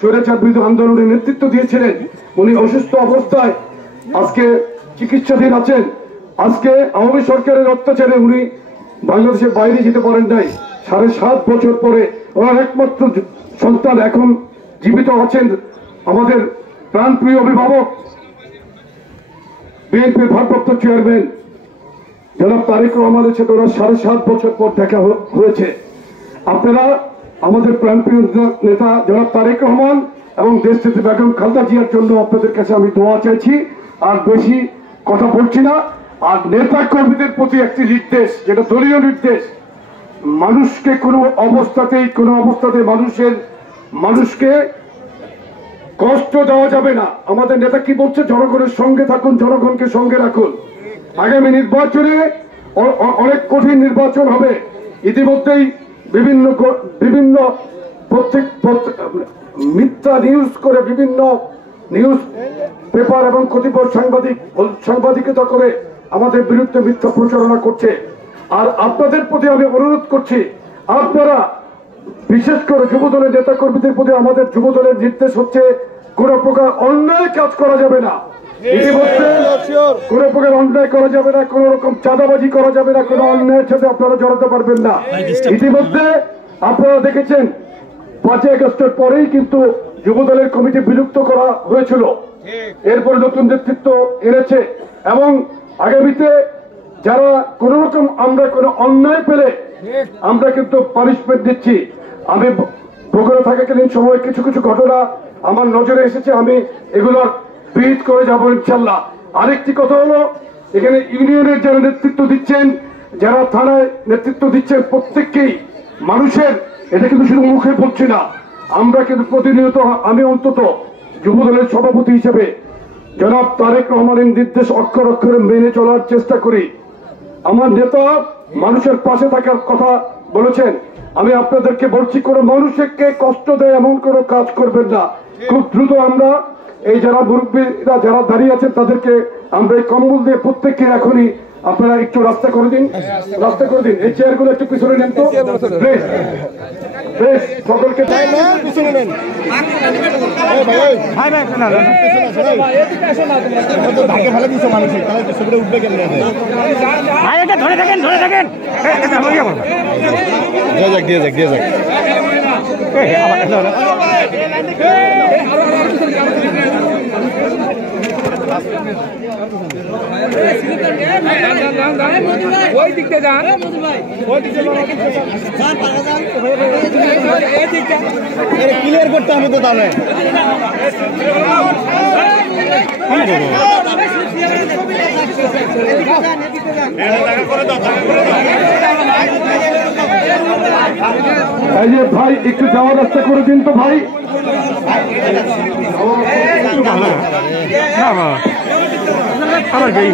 স্বৈরাচার বিরোধী আন্দোলনের নেতৃত্ব দিয়েছিলেন। উনি অসুস্থ অবস্থায় আজকে চিকিৎসাধীন আছেন। আজকে আওয়ামী সরকারের অত্যাচারে উনি বাংলাদেশের বাইরে যেতে পারেন নাই। 7.5 বছর পরে ওনার একমাত্র সন্তান এখন জীবিত আছেন। আমাদের প্রাণপ্রিয় অভিভাবক বিএনপির ভারপ্রাপ্ত চেয়ারম্যান জনাব তারেক রহমানের সাথে ওনার 7.5 বছর পর দেখা হয়েছে। আপনারা আমাদের প্রাণপ্রিয় নেতা জনাব তারেক রহমান এবং দেশনেত্রী বেগম খালেদা জিয়ার জন্য আপনাদের কাছে আমি দোয়া চাইছি। আর বেশি কথা বলছি না। আর নেতা কর্মীদের প্রতি একটি নির্দেশ, যেটা দলীয় নির্দেশ, মানুষকে কোনো অবস্থাতেই মানুষকে কষ্ট দেওয়া যাবে না। আমাদের নেতা কি বলছে? জনগণের সঙ্গে থাকুন, জনগণকে সঙ্গে রাখুন। আগামী নির্বাচনে অনেক কঠিন নির্বাচন হবে। ইতিমধ্যেই বিভিন্ন মিথ্যা নিউজ করে বিভিন্ন নিউজ পেপার এবং কতিপয় সাংবাদিকতা করে আমাদের বিরুদ্ধে মিথ্যা প্রচারণা করছে। আর আপনাদের প্রতি আমি অনুরোধ করছি, আপনারা বিশেষ করে যুবদলের নেতা কর্মীদের প্রতি আমাদের যুবদলের নির্দেশ হচ্ছে কোন প্রকার অন্যায় কাজ করা যাবে না। ইতিমধ্যে কোন প্রকার অন্যায় করা যাবে না, কোন রকম চাঁদাবাজি করা যাবে না, কোন অন্যায়ের সাথে আপনারা জড়াতে পারবেন না। ইতিমধ্যে আপনারা দেখেছেন 5 আগস্টের পরেই কিন্তু যুবদলের কমিটি বিলুপ্ত করা হয়েছিল। এরপরে নতুন নেতৃত্ব এনেছে এবং আগামীতে যারা কোন রকম আমরা কোন অন্যায় পেলে আমরা কিন্তু পানিশমেন্ট দিচ্ছি। আমি বগুড়া থাকাকালীন সময় কিছু ঘটনা আমার নজরে এসেছে, আমি এগুলোর বিহিত করে যাবো ইনশাল্লাহ। আরেকটি কথা হলো, এখানে ইউনিয়নের যারা নেতৃত্ব দিচ্ছেন, যারা থানায় নেতৃত্ব দিচ্ছেন, প্রত্যেককেই মানুষের, এটা কিন্তু শুধু মুখে বলছি না, আমরা কিন্তু প্রতিনিয়ত, আমি অন্তত যুবদলের সভাপতি হিসেবে জনাব তারেক রহমানের নির্দেশ অক্ষর অক্ষরে মেনে চলার চেষ্টা করি। আমার নেতা মানুষের পাশে থাকার কথা বলেছেন। আমি আপনাদেরকে বলছি, কোনো মানুষকে কষ্ট দেয় এমন কোনো কাজ করবেন না। খুব দ্রুত আমরা এই যারা মুরব্বীরা যারা দাঁড়িয়ে আছেন তাদেরকে আমরা এই কম্বল দিয়ে প্রত্যেককে এখনই আপনারা একটু রাস্তা করে দিন। এই চেয়ারগুলো একটু পিছনে নেন তো সকলকে পিছনে নেন। ওই দিকতে যান, ক্লিয়ার করতে হবে তো তাহলে। ভাই একটু যাওয়ার রাস্তা করে দিন তো ভাই। আমার গাড়ি